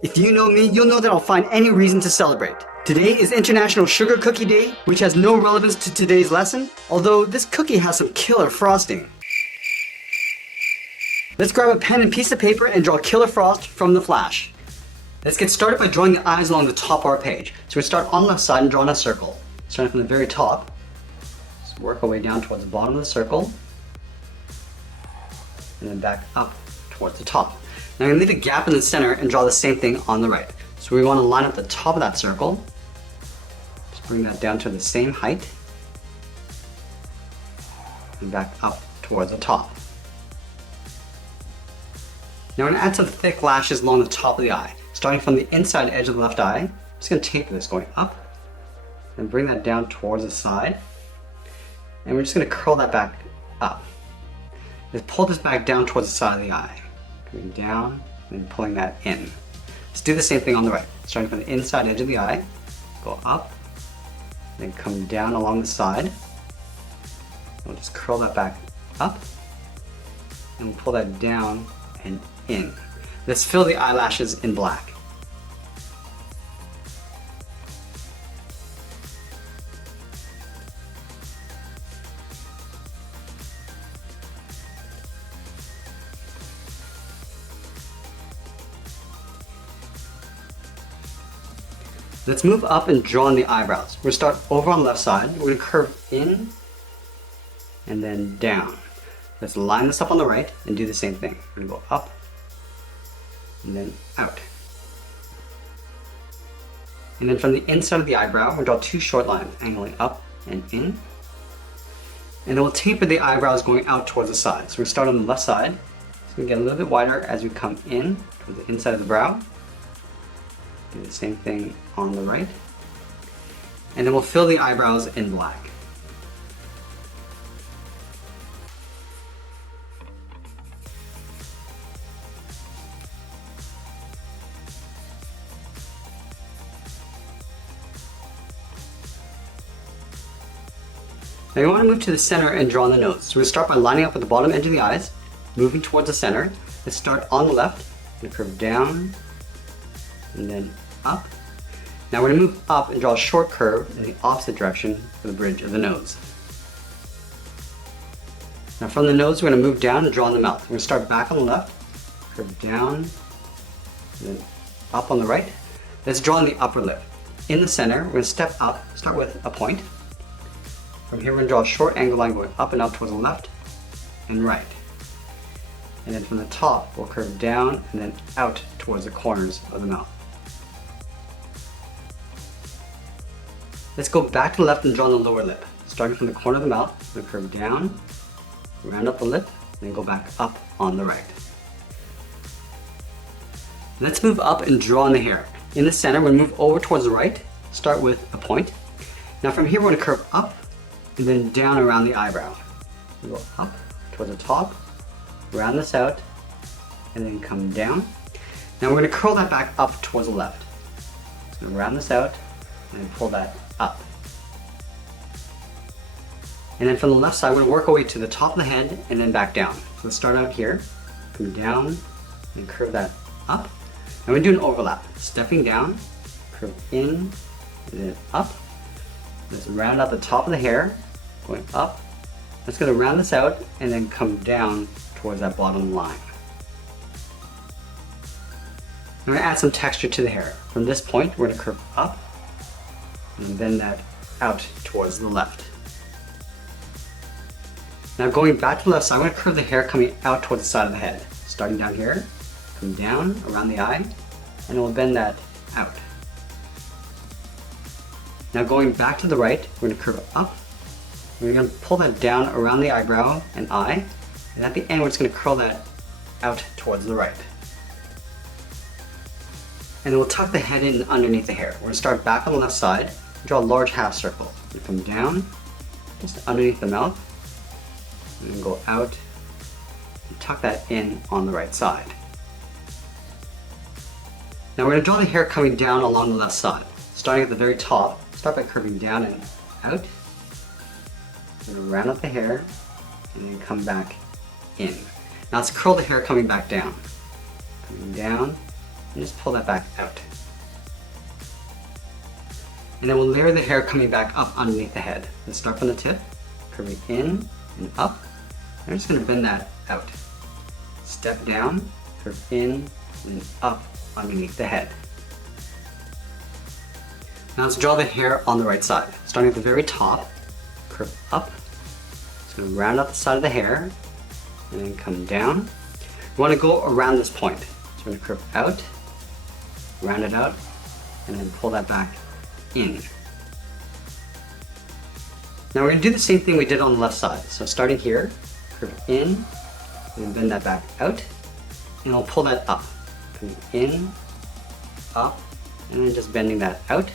If you know me, you'll know that I'll find any reason to celebrate. Today is International Sugar Cookie Day, which has no relevance to today's lesson, although this cookie has some killer frosting. Let's grab a pen and piece of paper and draw Killer Frost from the flash. Let's get started by drawing the eyes along the top of our page. So we start on the left side and draw in a circle. Starting from the very top, just work our way down towards the bottom of the circle, and then back up towards the top. Now I'm going to leave a gap in the center and draw the same thing on the right. So we want to line up the top of that circle. Just bring that down to the same height. And back up towards the top. Now we're going to add some thick lashes along the top of the eye. Starting from the inside edge of the left eye. I'm just going to taper this going up. And bring that down towards the side. And we're just going to curl that back up. Just pull this back down towards the side of the eye. Coming down and pulling that in. Let's do the same thing on the right. Starting from the inside edge of the eye, go up, then come down along the side. We'll just curl that back up, and we'll pull that down and in. Let's fill the eyelashes in black. Let's move up and draw in the eyebrows. We're going to start over on the left side. We're going to curve in and then down. Let's line this up on the right and do the same thing. We're going to go up and then out. And then from the inside of the eyebrow, we'll draw two short lines, angling up and in. And then we'll taper the eyebrows going out towards the side. So we start on the left side. It's going to get a little bit wider as we come in towards the inside of the brow. Do the same thing on the right. And then we'll fill the eyebrows in black. Now you want to move to the center and draw on the nose. So we'll start by lining up at the bottom edge of the eyes, moving towards the center. Let's start on the left, and curve down, and then up. Now we're going to move up and draw a short curve in the opposite direction for the bridge of the nose. Now from the nose we're going to move down and draw on the mouth. We're going to start back on the left, curve down, and then up on the right. Let's draw on the upper lip. In the center we're going to step up, start with a point. From here we're going to draw a short angle line going up and up towards the left and right. And then from the top we'll curve down and then out towards the corners of the mouth. Let's go back to the left and draw on the lower lip. Starting from the corner of the mouth, we'll curve down, round up the lip, and then go back up on the right. Let's move up and draw on the hair. In the center, we're going to move over towards the right, start with a point. Now from here, we're going to curve up and then down around the eyebrow. We'll go up towards the top, round this out, and then come down. Now we're going to curl that back up towards the left. So we're going to round this out and then pull that up. And then from the left side, we're going to work our way to the top of the head and then back down. So let's start out here, come down, and curve that up. And we're going to do an overlap. Stepping down, curve in, and then up. Let's round out the top of the hair, going up. Let's go to round this out and then come down towards that bottom line. I'm going to add some texture to the hair. From this point, we're going to curve up and bend that out towards the left. Now going back to the left side, I'm going to curve the hair coming out towards the side of the head. Starting down here, come down around the eye, and we'll bend that out. Now going back to the right, we're going to curve up. We're going to pull that down around the eyebrow and eye, and at the end we're just going to curl that out towards the right. And then we'll tuck the head in underneath the hair. We're going to start back on the left side, draw a large half circle. You come down, just underneath the mouth, and then go out and tuck that in on the right side. Now we're going to draw the hair coming down along the left side. Starting at the very top, start by curving down and out. And round up the hair, and then come back in. Now let's curl the hair coming back down. Coming down, and just pull that back out. And then we'll layer the hair coming back up underneath the head. Let's start from the tip, curving in and up. I'm just going to bend that out. Step down, curve in and up underneath the head. Now let's draw the hair on the right side. Starting at the very top, curve up. Just going to round out the side of the hair and then come down. We want to go around this point. So we're going to curve out, round it out, and then pull that back in. Now we're going to do the same thing we did on the left side. So starting here, curve in, and then bend that back out, and I'll pull that up. Coming in, up, and then just bending that out,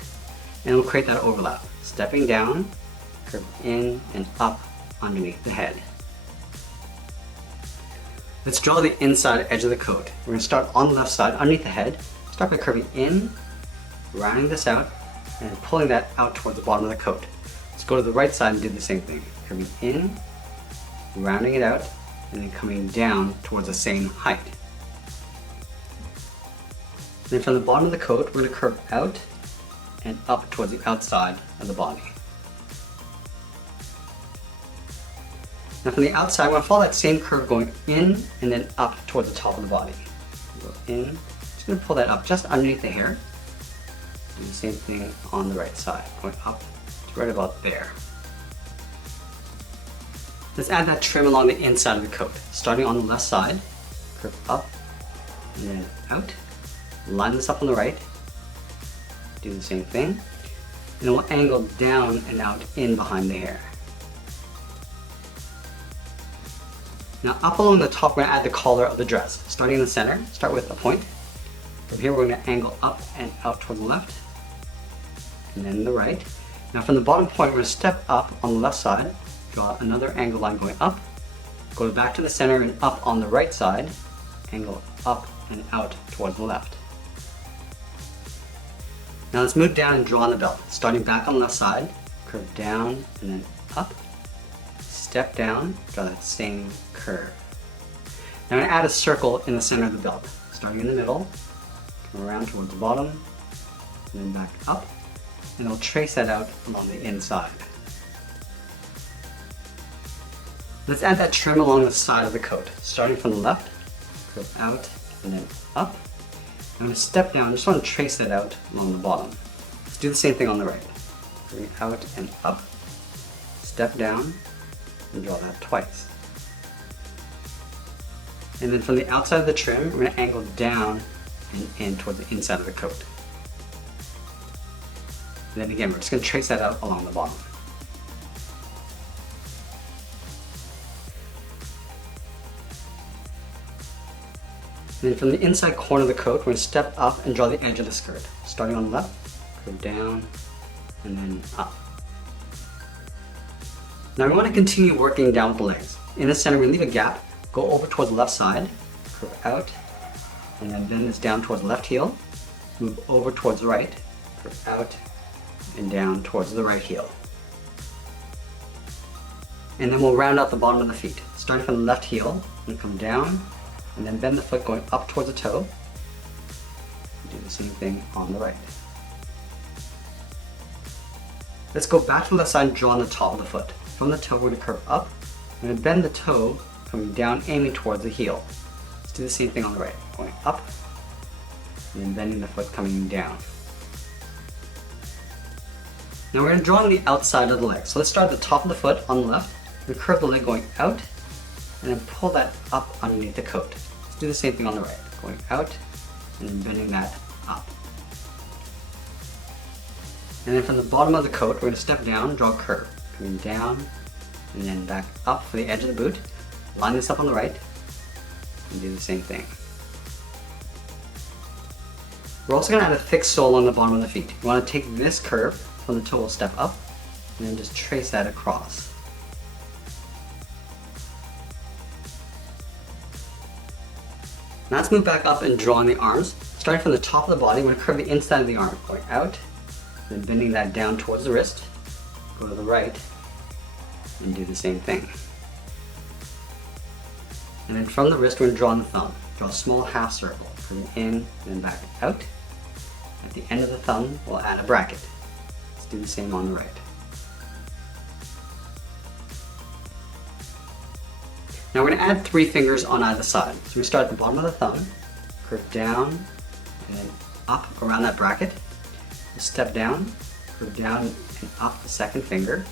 and we'll create that overlap. Stepping down, curve in and up underneath the head. Let's draw the inside edge of the coat. We're going to start on the left side, underneath the head. Start by curving in, rounding this out, and pulling that out towards the bottom of the coat. Let's go to the right side and do the same thing. Curving in, rounding it out, and then coming down towards the same height. Then from the bottom of the coat, we're going to curve out and up towards the outside of the body. Now from the outside, we're going to follow that same curve going in and then up towards the top of the body. Go in, just going to pull that up just underneath the hair. Do the same thing on the right side, going up to right about there. Let's add that trim along the inside of the coat. Starting on the left side, curve up and then out. Line this up on the right. Do the same thing. And then we'll angle down and out in behind the hair. Now up along the top, we're going to add the collar of the dress. Starting in the center, start with a point. From here, we're going to angle up and out toward the left, and then the right. Now from the bottom point, we're going to step up on the left side, draw another angle line going up, go back to the center and up on the right side, angle up and out towards the left. Now let's move down and draw on the belt. Starting back on the left side, curve down and then up, step down, draw that same curve. Now I'm going to add a circle in the center of the belt. Starting in the middle, come around towards the bottom, and then back up, and I'll trace that out along the inside. Let's add that trim along the side of the coat. Starting from the left, curve out and then up. I'm going to step down, just want to trace that out along the bottom. Let's do the same thing on the right. Curving out and up, step down, and draw that twice. And then from the outside of the trim, we're going to angle down and in towards the inside of the coat. And then again, we're just going to trace that out along the bottom. And then from the inside corner of the coat, we're going to step up and draw the edge of the skirt. Starting on the left, curve down, and then up. Now we want to continue working down with the legs. In the center, we leave a gap, go over towards the left side, curve out, and then bend this down towards the left heel, move over towards the right, curve out, and down towards the right heel. And then we'll round out the bottom of the feet. Starting from the left heel, and come down, and then bend the foot going up towards the toe. Do the same thing on the right. Let's go back to the left side and draw on the top of the foot. From the toe, we're going to curve up. We're going to bend the toe, coming down, aiming towards the heel. Let's do the same thing on the right. Going up, and then bending the foot coming down. Now we're going to draw on the outside of the leg. So let's start at the top of the foot on the left. We curve the leg going out, and then pull that up underneath the coat. Let's do the same thing on the right. Going out, and then bending that up. And then from the bottom of the coat, we're going to step down, draw a curve. Coming down, and then back up for the edge of the boot. Line this up on the right, and do the same thing. We're also going to add a thick sole along the bottom of the feet. You want to take this curve from the toe, we'll step up, and then just trace that across. Now let's move back up and draw on the arms. Starting from the top of the body, we're going to curve the inside of the arm, going out, then bending that down towards the wrist, go to the right, and do the same thing. And then from the wrist, we're going to draw on the thumb. Draw a small half circle, curving in and then back out. At the end of the thumb, we'll add a bracket. Let's do the same on the right. Now we're going to add 3 fingers on either side. So we start at the bottom of the thumb, curve down, and then up around that bracket. We'll step down, curve down and up the second finger.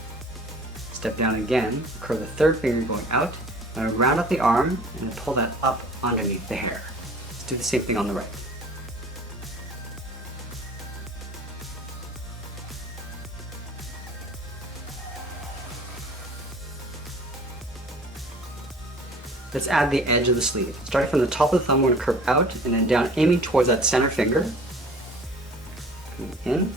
Step down again, curve the third finger going out, and round up the arm, and then pull that up underneath the hair. Let's do the same thing on the right. Let's add the edge of the sleeve. Starting from the top of the thumb, we're going to curve out and then down, aiming towards that center finger. Coming in, and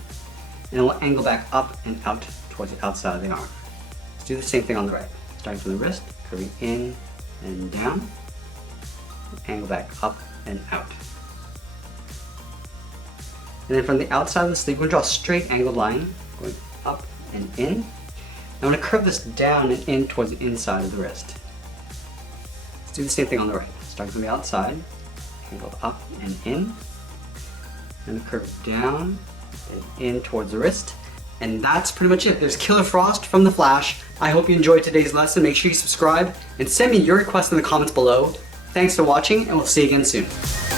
then we'll angle back up and out towards the outside of the arm. Let's do the same thing on the right. Starting from the wrist, curving in and down, angle back up and out. And then from the outside of the sleeve, we're going to draw a straight angled line, going up and in. And I'm going to curve this down and in towards the inside of the wrist. Do the same thing on the right. Starting from the outside, angle up and in, and curve down and in towards the wrist. And that's pretty much it. There's Killer Frost from The Flash. I hope you enjoyed today's lesson. Make sure you subscribe and send me your requests in the comments below. Thanks for watching, and we'll see you again soon.